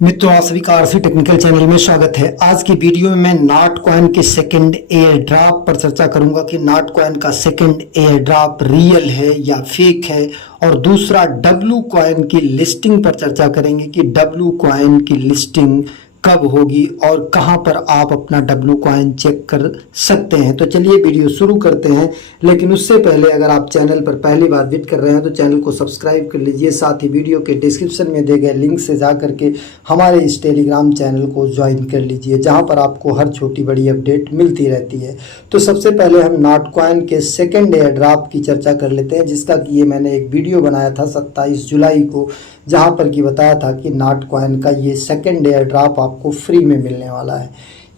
मित्रों, आप सभी का आरसी टेक्निकल चैनल में स्वागत है। आज की वीडियो में मैं नॉट कॉइन के सेकंड एयर ड्रॉप पर चर्चा करूंगा कि नॉट कॉइन का सेकंड एयर ड्रॉप रियल है या फेक है, और दूसरा डब्लू कॉइन की लिस्टिंग पर चर्चा करेंगे कि डब्लू कॉइन की लिस्टिंग कब होगी और कहां पर आप अपना डब्लू कॉइन चेक कर सकते हैं। तो चलिए वीडियो शुरू करते हैं, लेकिन उससे पहले अगर आप चैनल पर पहली बार विजिट कर रहे हैं तो चैनल को सब्सक्राइब कर लीजिए। साथ ही वीडियो के डिस्क्रिप्शन में दिए गए लिंक से जा करके हमारे इस टेलीग्राम चैनल को ज्वाइन कर लीजिए, जहां पर आपको हर छोटी बड़ी अपडेट मिलती रहती है। तो सबसे पहले हम नॉट कॉइन के सेकेंड एयर ड्रॉप की चर्चा कर लेते हैं, जिसका कि ये मैंने एक वीडियो बनाया था 27 जुलाई को, जहां पर कि बताया था कि नॉट कॉइन का ये सेकेंड एयर ड्रॉप आपको फ्री में मिलने वाला है।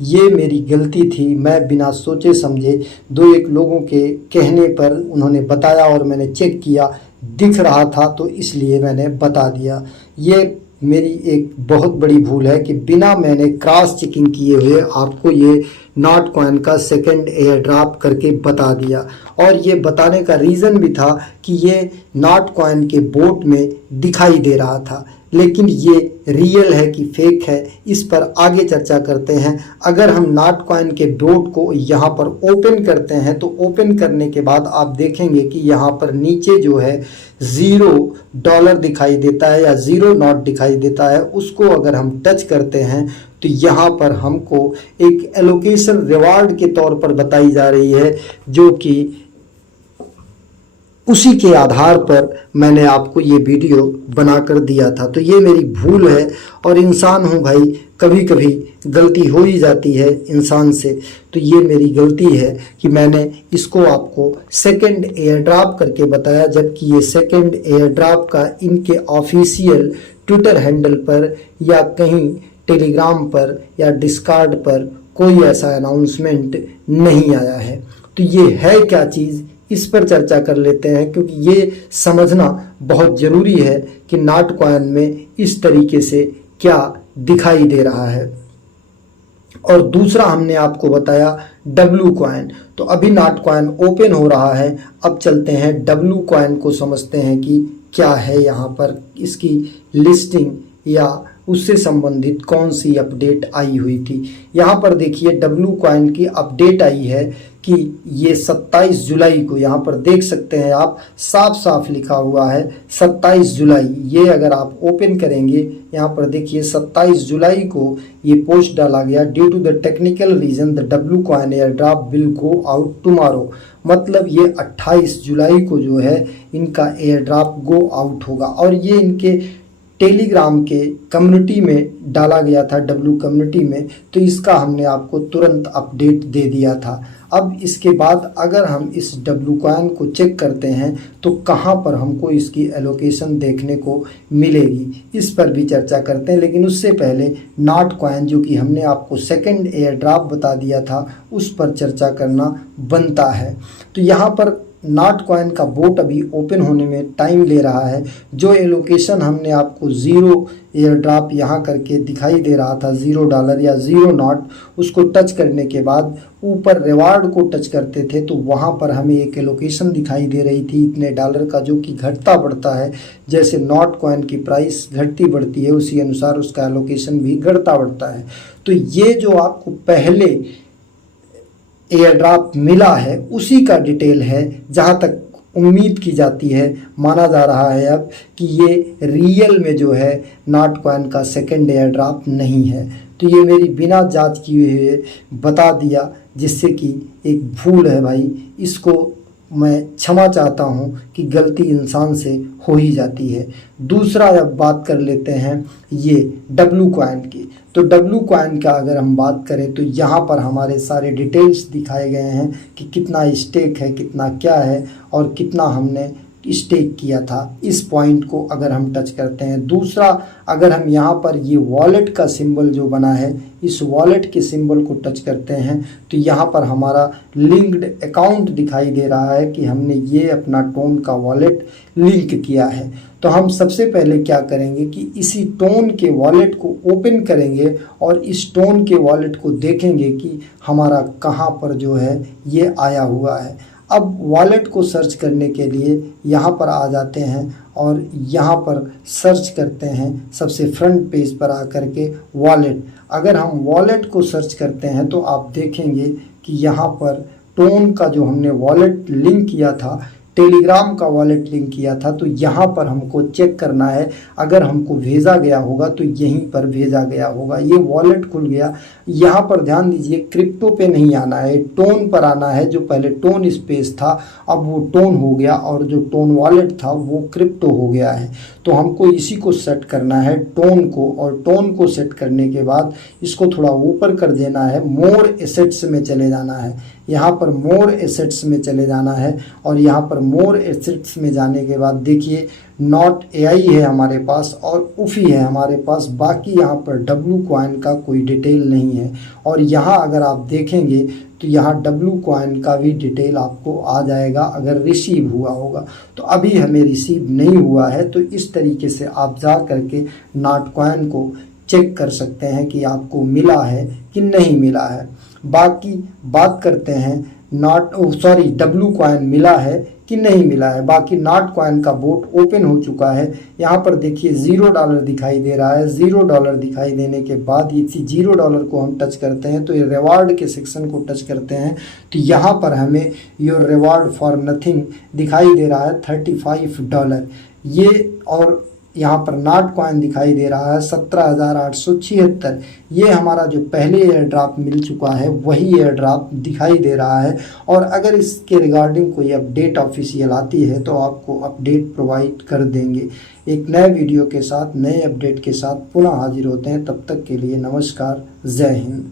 ये मेरी गलती थी, मैं बिना सोचे समझे दो एक लोगों के कहने पर उन्होंने बताया और मैंने चेक किया, दिख रहा था तो इसलिए मैंने बता दिया। ये मेरी एक बहुत बड़ी भूल है कि बिना मैंने क्रॉस चेकिंग किए हुए आपको ये नॉट कॉइन का सेकेंड एयर ड्रॉप करके बता दिया। और ये बताने का रीज़न भी था कि ये नॉट कॉइन के बोट में दिखाई दे रहा था, लेकिन ये रियल है कि फेक है, इस पर आगे चर्चा करते हैं। अगर हम नॉट कॉइन के बोट को यहाँ पर ओपन करते हैं तो ओपन करने के बाद आप देखेंगे कि यहाँ पर नीचे जो है $0 दिखाई देता है या ज़ीरो नॉट दिखाई देता है। उसको अगर हम टच करते हैं तो यहाँ पर हमको एक एलोकेशन रिवार्ड के तौर पर बताई जा रही है, जो कि उसी के आधार पर मैंने आपको ये वीडियो बनाकर दिया था। तो ये मेरी भूल है, और इंसान हूँ भाई, कभी कभी गलती हो ही जाती है इंसान से। तो ये मेरी गलती है कि मैंने इसको आपको सेकंड एयर ड्रॉप करके बताया, जबकि ये सेकंड एयर ड्रॉप का इनके ऑफिशियल ट्विटर हैंडल पर या कहीं टेलीग्राम पर या डिस्कॉर्ड पर कोई ऐसा अनाउंसमेंट नहीं आया है। तो ये है क्या चीज़, इस पर चर्चा कर लेते हैं, क्योंकि ये समझना बहुत ज़रूरी है कि नॉट कॉइन में इस तरीके से क्या दिखाई दे रहा है। और दूसरा हमने आपको बताया डब्लू कॉइन। तो अभी नॉट कॉइन ओपन हो रहा है, अब चलते हैं डब्लू कॉइन को समझते हैं कि क्या है यहाँ पर, इसकी लिस्टिंग या उससे संबंधित कौन सी अपडेट आई हुई थी। यहाँ पर देखिए डब्लू कॉइन की अपडेट आई है कि ये 27 जुलाई को, यहाँ पर देख सकते हैं आप, साफ साफ लिखा हुआ है 27 जुलाई। ये अगर आप ओपन करेंगे यहाँ पर देखिए 27 जुलाई को ये पोस्ट डाला गया, due to the technical reason the W coin air drop will go out tomorrow. मतलब ये 28 जुलाई को जो है इनका एयर ड्रॉप गो आउट होगा, और ये इनके टेलीग्राम के कम्युनिटी में डाला गया था, डब्लू कम्युनिटी में। तो इसका हमने आपको तुरंत अपडेट दे दिया था। अब इसके बाद अगर हम इस डब्लू कॉइन को चेक करते हैं तो कहां पर हमको इसकी एलोकेशन देखने को मिलेगी, इस पर भी चर्चा करते हैं। लेकिन उससे पहले नॉट कॉइन, जो कि हमने आपको सेकंड एयर ड्रॉप बता दिया था, उस पर चर्चा करना बनता है। तो यहाँ पर नॉट कॉइन का बोट अभी ओपन होने में टाइम ले रहा है। जो एलोकेशन हमने आपको ज़ीरो एयर ड्रॉप यहाँ करके दिखाई दे रहा था, $0 या ज़ीरो नॉट, उसको टच करने के बाद ऊपर रिवार्ड को टच करते थे तो वहाँ पर हमें एक एलोकेशन दिखाई दे रही थी इतने डॉलर का, जो कि घटता बढ़ता है। जैसे नॉट कॉइन की प्राइस घटती बढ़ती है, उसी अनुसार उसका एलोकेशन भी घटता बढ़ता है। तो ये जो आपको पहले एयर ड्रॉप मिला है उसी का डिटेल है, जहाँ तक उम्मीद की जाती है, माना जा रहा है अब कि ये रियल में जो है नॉट कॉइन का सेकंड एयर ड्रॉप नहीं है। तो ये मेरी बिना जांच किए हुए बता दिया, जिससे कि एक भूल है भाई, इसको मैं क्षमा चाहता हूँ कि गलती इंसान से हो ही जाती है। दूसरा अब बात कर लेते हैं ये डब्लू कॉइन की। तो डब्लू कॉइन का अगर हम बात करें तो यहाँ पर हमारे सारे डिटेल्स दिखाए गए हैं कि कितना स्टेक है, कितना क्या है और कितना हमने स्टेक किया था। इस पॉइंट को अगर हम टच करते हैं, दूसरा अगर हम यहाँ पर ये वॉलेट का सिंबल जो बना है, इस वॉलेट के सिंबल को टच करते हैं तो यहाँ पर हमारा लिंक्ड अकाउंट दिखाई दे रहा है कि हमने ये अपना टोन का वॉलेट लिंक किया है। तो हम सबसे पहले क्या करेंगे कि इसी टोन के वॉलेट को ओपन करेंगे और इस टोन के वॉलेट को देखेंगे कि हमारा कहाँ पर जो है ये आया हुआ है। अब वॉलेट को सर्च करने के लिए यहाँ पर आ जाते हैं और यहाँ पर सर्च करते हैं, सबसे फ्रंट पेज पर आकर के वॉलेट। अगर हम वॉलेट को सर्च करते हैं तो आप देखेंगे कि यहाँ पर टोन का जो हमने वॉलेट लिंक किया था, टेलीग्राम का वॉलेट लिंक किया था, तो यहाँ पर हमको चेक करना है। अगर हमको भेजा गया होगा तो यहीं पर भेजा गया होगा। ये वॉलेट खुल गया। यहाँ पर ध्यान दीजिए, क्रिप्टो पे नहीं आना है, टोन पर आना है। जो पहले टोन स्पेस था अब वो टोन हो गया और जो टोन वॉलेट था वो क्रिप्टो हो गया है। तो हमको इसी को सेट करना है, टोन को, और टोन को सेट करने के बाद इसको थोड़ा ऊपर कर देना है, मोर एसेट्स में चले जाना है। यहाँ पर मोर एसेट्स में चले जाना है और यहाँ पर मोर एसेट्स में जाने के बाद देखिए नॉट एआई है हमारे पास और उफी है हमारे पास। बाकी यहाँ पर डब्लू कॉइन का कोई डिटेल नहीं है। और यहाँ अगर आप देखेंगे तो यहाँ डब्लू कॉइन का भी डिटेल आपको आ जाएगा अगर रिसीव हुआ होगा। तो अभी हमें रिसीव नहीं हुआ है, तो इस तरीके से आप जा करके नॉट कॉइन को चेक कर सकते हैं कि आपको मिला है कि नहीं मिला है। बाकी बात करते हैं डब्लू कॉइन मिला है कि नहीं मिला है। बाकी नॉट कॉइन का बोट ओपन हो चुका है। यहाँ पर देखिए $0 दिखाई दे रहा है। $0 दिखाई देने के बाद इसी $0 को हम टच करते हैं तो ये रिवार्ड के सेक्शन को टच करते हैं तो यहाँ पर हमें योर रिवार्ड फॉर नथिंग दिखाई दे रहा है $35। ये और यहाँ पर नॉट कॉइन दिखाई दे रहा है 17,876। ये हमारा जो पहले एयर ड्रॉप मिल चुका है वही एयर ड्रॉप दिखाई दे रहा है। और अगर इसके रिगार्डिंग कोई अपडेट ऑफिशियल आती है तो आपको अपडेट प्रोवाइड कर देंगे। एक नए वीडियो के साथ, नए अपडेट के साथ पुनः हाजिर होते हैं। तब तक के लिए नमस्कार, जय हिंद।